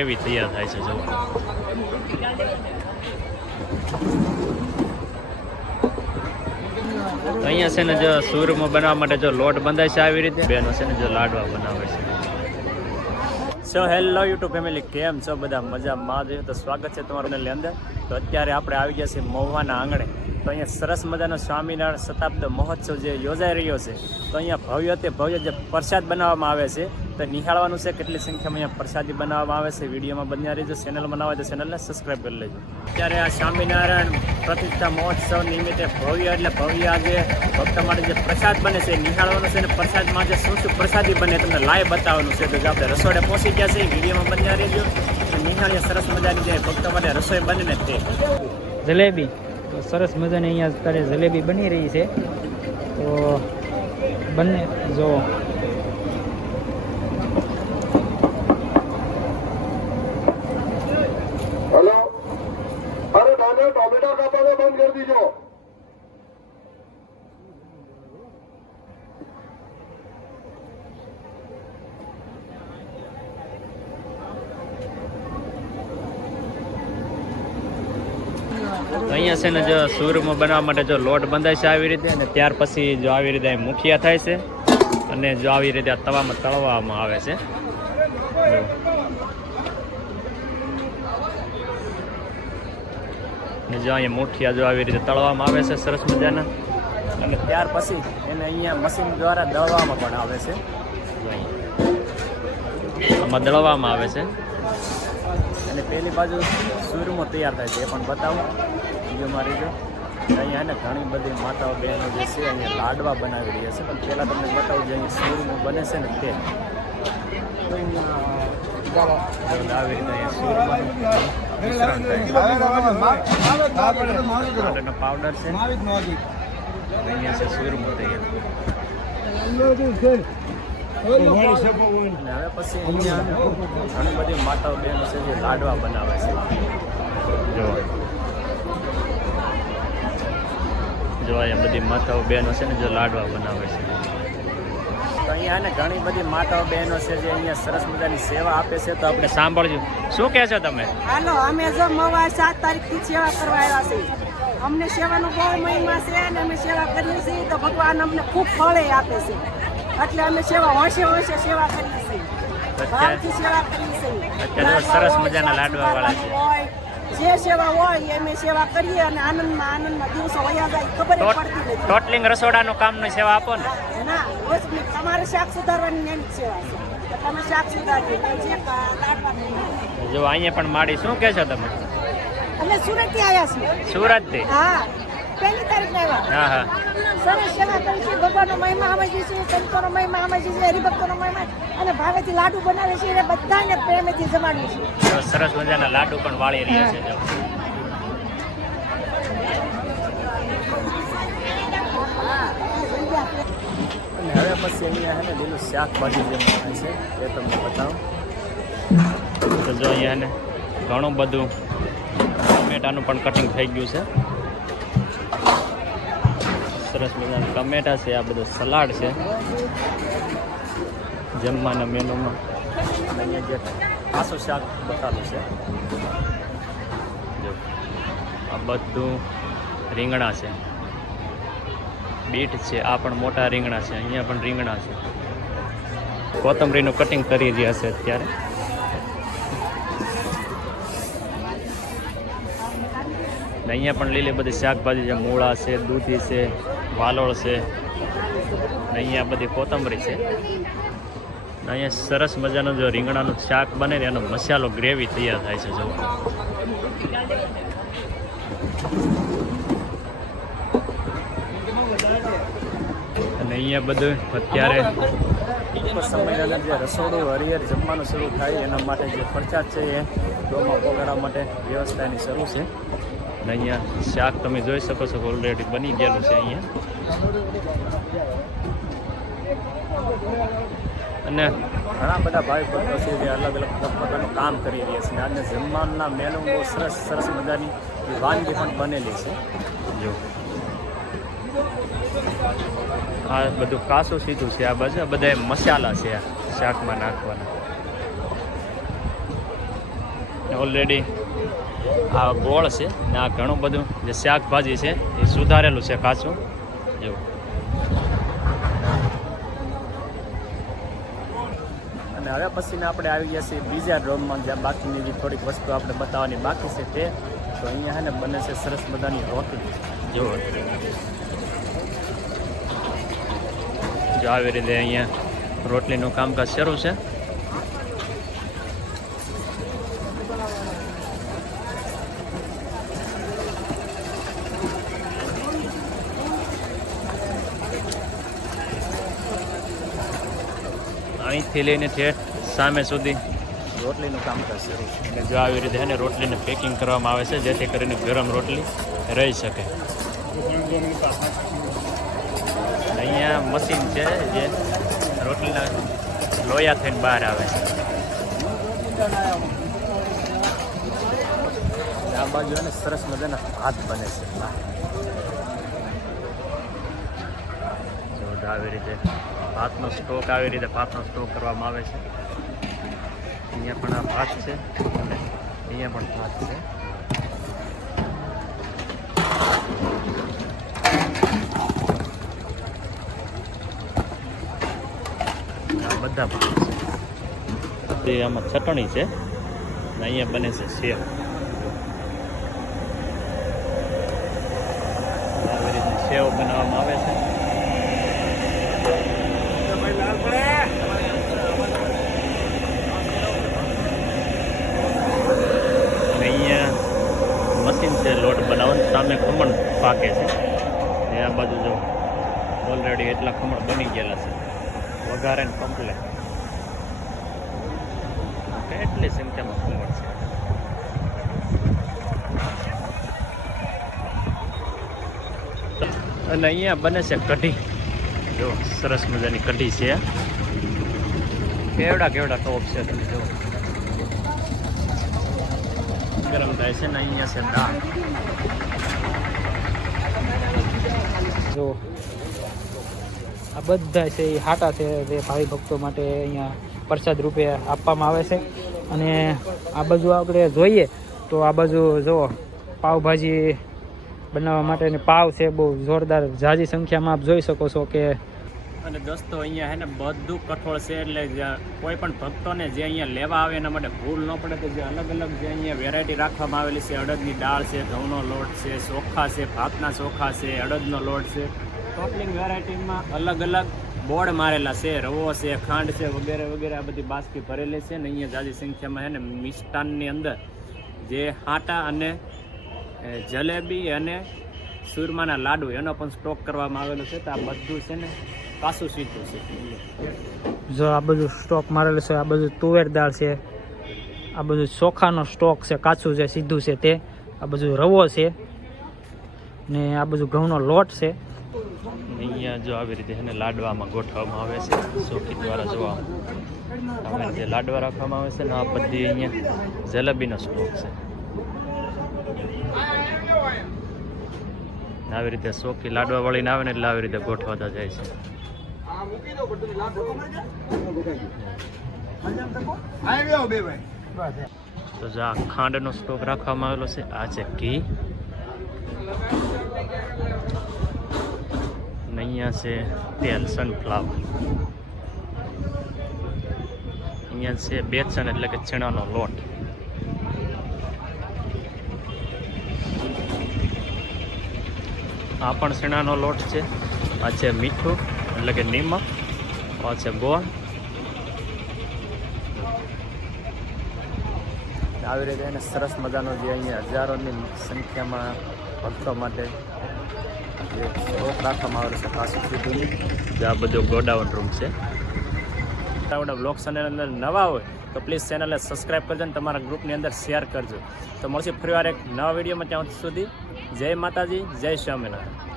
Gravy તૈયાર થાય છે. જો અહીંયા છે ને જો સૂરમાં બનાવવા માટે જો લોટ બંધાય છે આવી રીતે. બેનો છે ને જો લાડવા બનાવે છે. સો હેલો યુટ્યુબ ફેમિલી, કેમ છો બધા? મજામાં જ. તો સ્વાગત છે તમારું ચેનલની અંદર. તો અત્યારે આપણે આવી ગયા છીએ મહુવાના આંગણે. તો અહીંયા સરસ મજાનો સ્વામિનારાયણ શતાબ્દ મહોત્સવ જે યોજાઈ રહ્યો છે. તો અહીંયા ભવ્ય તે ભવ્ય જે પ્રસાદ બનાવવામાં આવે છે તો નિહાળવાનું છે કેટલી સંખ્યામાં અહીંયા પ્રસાદી બનાવવામાં આવે છે. વિડીયોમાં બન્યા રહેજો. ચેનલ બનાવે તો ચેનલને સબસ્ક્રાઈબ કરી લેજો. અત્યારે આ સ્વામિનારાયણ પ્રતિષ્ઠા મહોત્સવ નિમિત્તે ભવ્ય એટલે ભવ્ય આજે ભક્ત માટે જે પ્રસાદ બને છે નિહાળવાનું છે. અને પ્રસાદમાં જે શું શું પ્રસાદી બને તમને લાઈવ બતાવવાનું છે. તો આપણે રસોડે પહોંચી ગયા છે, વિડીયોમાં બન્યા રહેજો. નિહાળીએ સરસ મજાની જે ભક્ત માટે રસોઈ બને ને તે જલેબી. તો સરસ મજાની અહીંયા અત્યારે જલેબી બની રહી છે. તો બંને જો हेलो, अरे मैंने टोमेटो काटना बंद कर दीजिए. અહીંયા છે ને જો સૂરમાં બનાવવા માટે જો લોટ બંધાય છે આવી રીતે. અને ત્યાર પછી જો આવી રીતે મુઠિયા થાય છે. અને જો આવી રીતે આ તવામાં તળવામાં આવે છે. અને જો અહીંયા મુઠિયા જો આવી રીતે તળવામાં આવે છે સરસ મજાના. અને ત્યાર પછી એને અહીંયા મશીન દ્વારા દળવામાં પણ આવે છે. આમાં દળવામાં આવે છે. અને પેલી બાજુ સૂરમો તૈયાર થાય છે એ પણ બતાવું વિડીયોમાં રહીજો. અહીંયા એને ઘણી બધી માતાઓ બહેનો જે છે અહીંયા લાડવા બનાવી રહ્યા છે. પણ પહેલાં તમને બતાવું જે અહીંયા સૂરમો બને છે ને તે આવી રીતે અહીંયા સૂરમાનું મિશ્રણ થાય. પાવડર છે અહીંયા છે સૂરમો તૈયાર. અને હવે પછી અહીંયા ઘણી બધી માતાઓ બહેનો છે જે લાડવા બનાવે છે. જો અહીંયા બધી માતાઓ બહેનો છે ને જે લાડવા બનાવે છે. તો અહીંયા ને ઘણી બધી માતાઓ બહેનો છે જે અહીંયા સરસ મજાની સેવા આપે છે. તો આપણે સાંભળજો. શું કહે છો તમે? હાલો, અમે જો મવા 7 તારીખથી સેવા કરવા આવ્યા છીએ. અમને સેવાનો બહુ મહિમા છે અને અમે સેવા કરીએ છીએ તો ભગવાન અમને ખૂબ ફળે આપે છે. એટલે અમે સેવા હોંશે હોંશે સેવા કરીએ છીએ. ભાવથી સેવા કરીએ છીએ. અત્યારે સરસ મજાના લાડવા વાળા છે. જે સેવા હોય અમે સેવા કરીએ અને આનંદમાં દિવસો વયા જાય ખબર પડતી નથી. ટોટલિંગ રસોડાનું કામની સેવા આપો ને? ના, રોજ તમારે શાક સુધારવાની એની સેવા છે. તમે શાક સુધારીએ જે લાડવા. જો અહીંયા પણ માડી. શું કહે છો તમે? અમે સુરતથી આવ્યા છીએ. સુરતથી? હા, 1 તારીખ આવ્યા. હા હા. સરસ સેવા કરી છે. ભગવાનનો મહિમા સમજીએ છીએ, સંતોનો મહિમા સમજીએ છીએ, હરિભક્તોનો મહિમા અને ભાવેથી લાડુ બનાવે છે અને બધાને પ્રેમેથી જમાડીએ છીએ. સરસ મજાના લાડુ પણ વાળી રહ્યા છે. અને હવે પછી અહીંયા છે ને લીલું શાકભાજી જે મળે છે એ તમને બતાવું. તો જો અહીંયા ને ઘણું બધું ટમેટાનું પણ કટિંગ થઈ ગયું છે. સરસ મજાના ટમેટા છે. આ બધું સલાડ છે જમવાના મેનુમાં. અહીંયા જે આસુ શાક બતાવેલું છે. જો આ બધું રીંગણા છે, બીટ છે. આ પણ મોટા રીંગણા છે. અહીંયા પણ રીંગણા છે. કોથમરીનું કટિંગ કરી રહ્યા છે અત્યારે. અહીંયા પણ લીલી બધી શાકભાજી છે. મૂળા છે, દૂધી છે, વાલોળ છે. અહીંયા બધી કોથમરી છે. અહીંયા સરસ મજાનું જો રીંગણાનું શાક બને ને એનો મસાલો ગ્રેવી તૈયાર થાય છે. જો અને અહીંયા બધું અત્યારે ટૂંક સમયની અંદર જે રસોડું હરિયર જમવાનું શરૂ થાય એના માટે જે પ્રચાર છે એ ડોમાં પહોંચાડવા માટે વ્યવસ્થા એની શરૂ છે. અને અહીંયા શાક તમે જોઈ શકો છો ઓલરેડી બની ગયેલું છે અહીંયા. અને ઘણા બધા ભાઈ ભક્તો છે જે અલગ અલગ પોતપોતાનું કામ કરી રહ્યા છે. આજે જમવાના મેનુ બહુ સરસ મજાની વાનગી પણ બનેલી છે. જો આ બધું કાસું સીધું છે. આ બાજુ બધા મસાલા છે શાકમાં નાખવાના. ઓલરેડી આ ગોળ છે ને આ ઘણું બધું જે શાકભાજી છે એ સુધારેલું છે કાચું જો. અને હવે પછીને આપણે આવી ગયા છીએ બીજા ડ્રોમમાં, જ્યાં બાકીની જે થોડીક વસ્તુ આપણે બતાવવાની બાકી છે તે. તો અહીંયા છે ને બને છે સરસ મજાની રોટલી જો. જો આવી રીતે અહીંયા રોટલીનું કામકાજ શરૂ છે. અહીંથી લઈને ઠેઠ સામે સુધી રોટલીનું કામકાજ શરૂ છે. અને જો આવી રીતે છે ને રોટલીને પેકિંગ કરવામાં આવે છે જેથી કરીને ગરમ રોટલી રહી શકે. અહીંયા મશીન છે જે રોટલીના લોયા થઈને બહાર આવે છે. આ બાજુ છે ને સરસ મજાના ભાત બને છે. જો આવી રીતે ભાતનો સ્ટોક કરવામાં આવે છે. અહીંયા પણ આ ભાત છે અને અહીંયા પણ ભાત છે. આ બધા ભાત છે. આમાં ચટણી છે અને અહીંયા બને છે સેવ. આવી રીતે સેવ બનાવવામાં આવે છે. મશીન છે લોટ બનાવવાનું, સામે ખમણ પાકે છે. ને આ બાજુ જો ઓલરેડી એટલા ખમણ બની ગયેલા છે, વઘારે ને કમ્પ્લેટ. કેટલી સંખ્યામાં ખમણ છે. અને અહીંયા બને છે કઢી. જો સરસ મજાની કઢી છે. કેવડા ટોપ છે તમે જો. ગરમ થાય છે ને અહીંયા છે દાળ. જો આ બધા છે એ હાટા છે જે ભાવિ ભક્તો માટે અહીંયા પ્રસાદ રૂપે આપવામાં આવે છે. અને આ બાજુ આપણે જોઈએ તો આ બાજુ જો પાવભાજી બનાવવા માટેની પાવ છે, બહુ જોરદાર ઝાઝી સંખ્યામાં આપ જોઈ શકો છો. કે અને દોસ્તો અહીંયા હે ને બધું કઠોળ છે, એટલે કોઈ પણ ભક્તોને જે અહીંયા લેવા આવે એના માટે ભૂલ ન પડે તો જે અલગ અલગ જે અહીંયા વેરાયટી રાખવામાં આવેલી છે. અડદની દાળ છે, ઘઉંનો લોટ છે, ચોખા છે, ભાતના ચોખા છે, અડદનો લોટ છે. ટોટલિંગ વેરાયટીમાં અલગ અલગ બોર્ડ મારેલા છે. રવો છે, ખાંડ છે, વગેરે વગેરે આ બધી બાસ્કી ભરેલી છે. ને અહીંયા જાજી સંખ્યામાં છે ને મિષ્ટાનની અંદર જે હાટા અને જલેબી અને સુરમાના લાડુ એનો પણ સ્ટોક કરવામાં આવેલો છે. તો આ બધું છે ને કાસું સીધું છે. જો આ બધું સ્ટોક મારેલું છે. આ બધું તુવેર દાળ છે, આ બધું ચોખાનો સ્ટોક છે, કાચું છે, સીધું છે તે. આ બધું રવો છે ને આ બધું ઘઉંનો લોટ છે. અહીંયા જો આવી રીતે એને લાડવામાં ગોઠવવામાં આવે છે. ચોકી દ્વારા જોવા આવી રીતે લાડવા રાખવામાં આવે છે. ને આ બધી અહીંયા જલેબીનો સ્ટોક છે. આવી રીતે ચોકી લાડવા વળીને આવે ને એટલે આવી રીતે ગોઠવાતા જાય છે. તો જો આ ખાંડનો સ્ટોક રાખવામાં આવેલો છે. આ છે ઘી. અને અહીંયા છે તેલ સનફ્લાવર. અહીંયા છે બેસન એટલે કે ચણાનો લોટ. આ પણ ચણાનો લોટ છે. આ છે મીઠું એટલે કે નિમક. આ છે ગોળ. આવી રીતે એને સરસ મજાનો જે અહીંયા હજારોની સંખ્યામાં ભક્તો માટે જે સ્ટોક રાખવામાં આવેલો છે કાસું સીધું. જે આ બધો ગોડાઉન રૂમ છે. આપણા બ્લોગ ચેનલ અંદર નવા હોય તો પ્લીઝ ચેનલને સબસ્ક્રાઈબ કરજો અને તમારા ગ્રુપની અંદર શેર કરજો. તો મળશે ફરીવાર એક નવા વિડીયોમાં. ત્યાં સુધી જય માતાજી, જય સ્વામિનારાયણ.